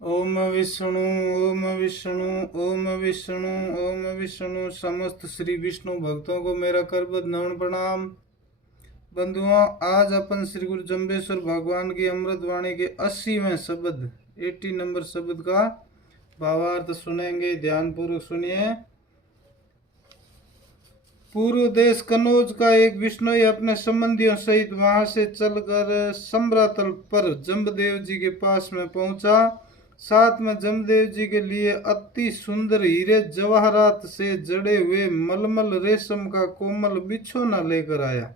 ओम विष्णु ओम विष्णु ओम विष्णु ओम विष्णु। समस्त श्री विष्णु भक्तों को मेरा करबद्ध नमन प्रणाम। बंधुओं, आज अपन श्री गुरु जम्बेश्वर भगवान की अमृत वाणी के 80वें शब्द 80 नंबर शब्द का भावार्थ सुनेंगे। ध्यान पूर्वक सुनिए। पूर्व देश कनौज का एक विष्णोई अपने संबंधियों सहित वहां से चलकर सम्रातल पर जम्बदेव जी के पास में पहुंचा। साथ में जमदेव जी के लिए अति सुंदर हीरे जवाहरात से जड़े हुए मलमल रेशम का कोमल बिछोना लेकर आया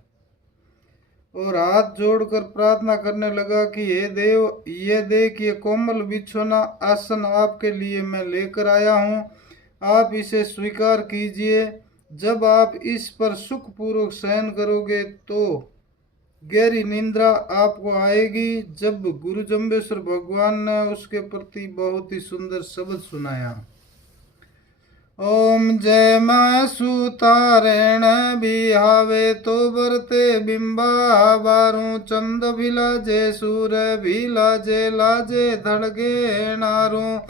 और हाथ जोड़कर प्रार्थना करने लगा कि हे देव, ये देख, ये कोमल बिछोना आसन आपके लिए मैं लेकर आया हूँ, आप इसे स्वीकार कीजिए। जब आप इस पर सुखपूर्वक शयन करोगे तो गहरी निंद्रा आपको आएगी। जब गुरु जम्बेश्वर भगवान ने उसके प्रति बहुत ही सुंदर शब्द सुनाया। ओम जय मां सुतारेण बिहावे तो बरते बिंबा बारू चंद भिलाजे सूर भिलाजे लाजे धड़गे नारू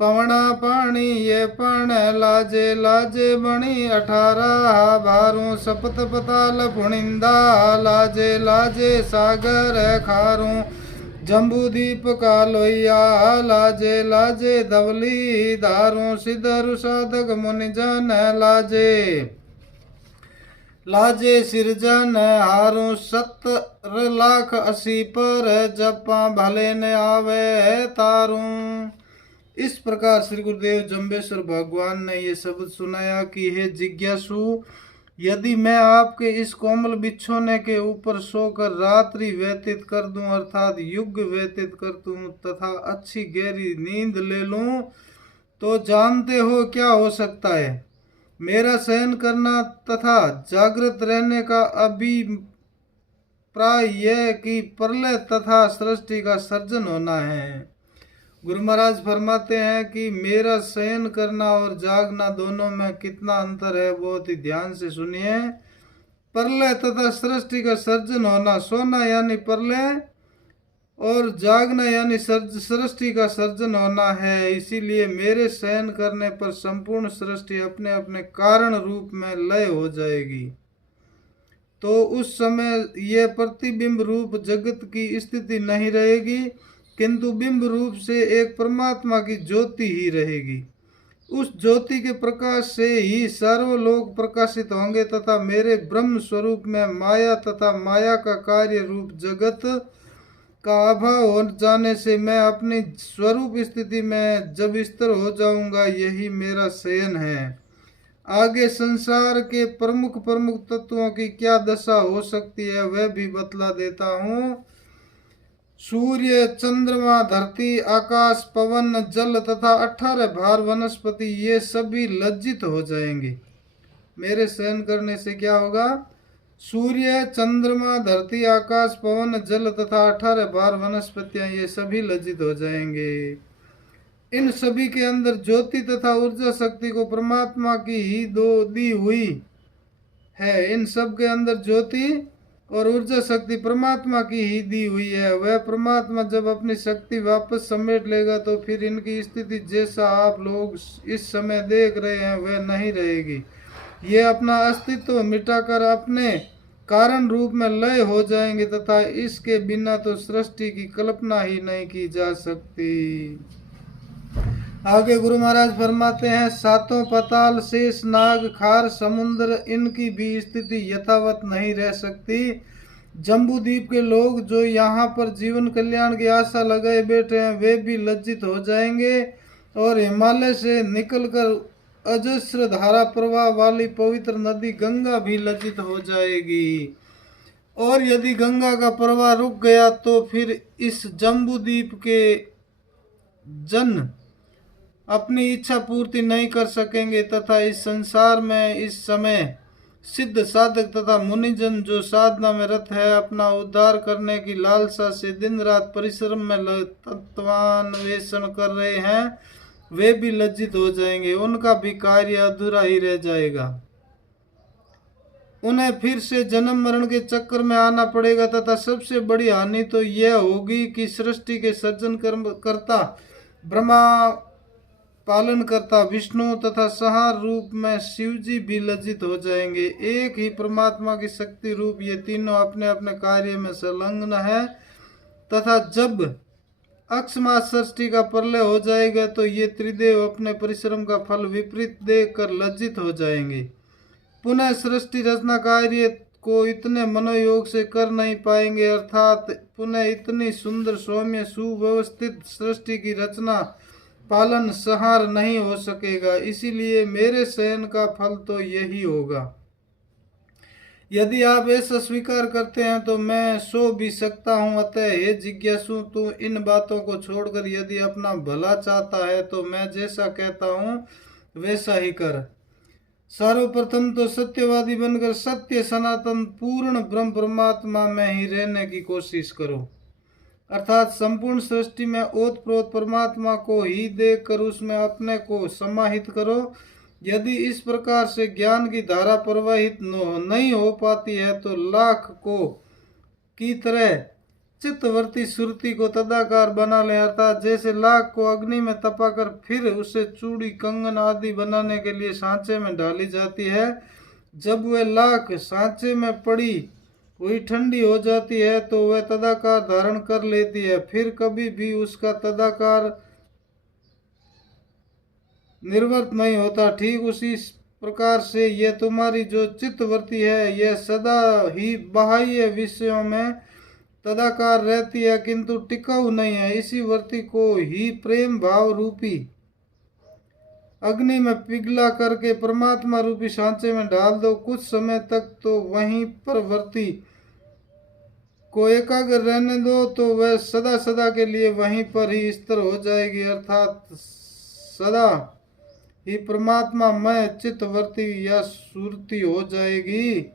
पवना पानी ये पण लाजे लाजे बणी 18 बारू सपत पताल पुणिंदा लाजे लाजे सागर खारू जम्बूदीप का लोहिया लाजे लाजे धवली दारू सिद्धरु साधक मुनिजन लाजे लाजे सिरजन हारू 70 लाख 80 पर जपा भले न आवे तारू। इस प्रकार श्री गुरुदेव जम्बेश्वर भगवान ने ये शब्द सुनाया कि हे जिज्ञासु, यदि मैं आपके इस कोमल बिछोने के ऊपर सोकर रात्रि व्यतीत कर दूं, अर्थात युग व्यतीत कर दूं तथा अच्छी गहरी नींद ले लूं, तो जानते हो क्या हो सकता है? मेरा शयन करना तथा जागृत रहने का अभिप्राय यह कि प्रलय तथा सृष्टि का सर्जन होना है। गुरु महाराज फरमाते हैं कि मेरा शयन करना और जागना दोनों में कितना अंतर है, बहुत ही ध्यान से सुनिए। प्रलय तथा सृष्टि का सर्जन होना, सोना यानी प्रलय और जागना यानी सृष्टि का सर्जन होना है। इसीलिए मेरे शयन करने पर संपूर्ण सृष्टि अपने अपने कारण रूप में लय हो जाएगी। तो उस समय यह प्रतिबिंब रूप जगत की स्थिति नहीं रहेगी, किंतु बिंब रूप से एक परमात्मा की ज्योति ही रहेगी। उस ज्योति के प्रकाश से ही सर्वलोक प्रकाशित होंगे तथा मेरे ब्रह्म स्वरूप में माया तथा माया का कार्य रूप जगत का अभाव हो जाने से मैं अपनी स्वरूप स्थिति में जब स्थिर हो जाऊंगा, यही मेरा शयन है। आगे संसार के प्रमुख प्रमुख तत्वों की क्या दशा हो सकती है वह भी बतला देता हूँ। सूर्य, चंद्रमा, धरती, आकाश, पवन, जल तथा 18 भार वनस्पति ये सभी लज्जित हो जाएंगे। मेरे शयन करने से क्या होगा? सूर्य, चंद्रमा, धरती, आकाश, पवन, जल तथा 18 भार वनस्पतियां ये सभी लज्जित हो जाएंगे। इन सभी के अंदर ज्योति तथा ऊर्जा शक्ति को परमात्मा की ही दी हुई है। इन सब के अंदर ज्योति और ऊर्जा शक्ति परमात्मा की ही दी हुई है। वह परमात्मा जब अपनी शक्ति वापस समेट लेगा तो फिर इनकी स्थिति जैसा आप लोग इस समय देख रहे हैं वह नहीं रहेगी। ये अपना अस्तित्व मिटाकर अपने कारण रूप में लय हो जाएंगे तथा इसके बिना तो सृष्टि की कल्पना ही नहीं की जा सकती। आगे गुरु महाराज फरमाते हैं, सातों पाताल, शेष नाग, खार, समुद्र, इनकी भी स्थिति यथावत नहीं रह सकती। जम्बूद्वीप के लोग जो यहाँ पर जीवन कल्याण की आशा लगाए बैठे हैं वे भी लज्जित हो जाएंगे और हिमालय से निकलकर अजस्र धारा प्रवाह वाली पवित्र नदी गंगा भी लज्जित हो जाएगी। और यदि गंगा का प्रवाह रुक गया तो फिर इस जम्बूद्वीप के जन अपनी इच्छा पूर्ति नहीं कर सकेंगे तथा इस संसार में इस समय सिद्ध साधक तथा मुनिजन जो साधना में रत है, अपना उद्धार करने की लालसा से दिन रात परिश्रम में तत्वान्वेषण कर रहे हैं, वे भी लज्जित हो जाएंगे। उनका भी कार्य अधूरा ही रह जाएगा। उन्हें फिर से जन्म मरण के चक्कर में आना पड़ेगा तथा सबसे बड़ी हानि तो यह होगी कि सृष्टि के सर्जन कर्ता ब्रह्मा पालन करता विष्णु तथा संहार रूप में शिवजी भी लज्जित हो जाएंगे। एक ही परमात्मा की शक्ति रूप ये तीनों अपने अपने कार्य में संलग्न है तथा जब अकस्मात सृष्टि का प्रलय हो जाएगा तो ये त्रिदेव अपने परिश्रम का फल विपरीत देकर लज्जित हो जाएंगे। पुनः सृष्टि रचना कार्य को इतने मनोयोग से कर नहीं पाएंगे, अर्थात पुनः इतनी सुंदर सौम्य सुव्यवस्थित सृष्टि की रचना पालन संहार नहीं हो सकेगा। इसीलिए मेरे शयन का फल तो यही होगा। यदि आप ऐसा स्वीकार करते हैं तो मैं सो भी सकता हूँ। अतः हे जिज्ञासु, तू इन बातों को छोड़कर यदि अपना भला चाहता है तो मैं जैसा कहता हूँ वैसा ही कर। सर्वप्रथम तो सत्यवादी बनकर सत्य सनातन पूर्ण ब्रह्म परमात्मा में ही रहने की कोशिश करो, अर्थात संपूर्ण सृष्टि में ओतप्रोत परमात्मा को ही देखकर उसमें अपने को समाहित करो। यदि इस प्रकार से ज्ञान की धारा प्रवाहित नहीं हो पाती है तो लाख को की तरह चित्तवर्ती सुरती को तदाकार बना ले, अर्थात जैसे लाख को अग्नि में तपाकर फिर उसे चूड़ी कंगन आदि बनाने के लिए सांचे में डाली जाती है। जब वह लाख सांचे में पड़ी हुई ठंडी हो जाती है तो वह तदाकार धारण कर लेती है, फिर कभी भी उसका तदाकार निर्वर्त नहीं होता। ठीक उसी प्रकार से यह तुम्हारी जो चित्तवृत्ति है यह सदा ही बाह्य विषयों में तदाकार रहती है किंतु टिकाऊ नहीं है। इसी वृत्ति को ही प्रेम भाव रूपी अग्नि में पिघला करके परमात्मा रूपी सांचे में डाल दो। कुछ समय तक तो वहीं पर वृत्ति को एकाग्र रहने दो तो वह सदा सदा के लिए वहीं पर ही स्थिर हो जाएगी, अर्थात सदा ही परमात्मा में चित्तवर्ती या सुरती हो जाएगी।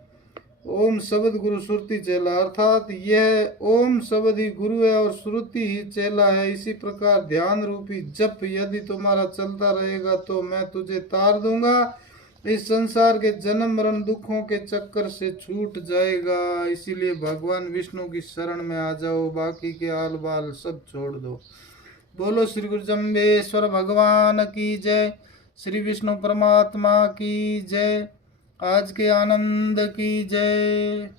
ओम शब्द गुरु सुरती चेला, अर्थात यह ओम शब्द ही गुरु है और श्रुति ही चेला है। इसी प्रकार ध्यान रूपी जप यदि तुम्हारा चलता रहेगा तो मैं तुझे तार दूंगा, इस संसार के जन्म मरण दुखों के चक्कर से छूट जाएगा। इसीलिए भगवान विष्णु की शरण में आ जाओ, बाकी के आल बाल सब छोड़ दो। बोलो श्री गुरु जम्बेश्वर भगवान की जय, श्री विष्णु परमात्मा की जय, आज के आनंद की जय।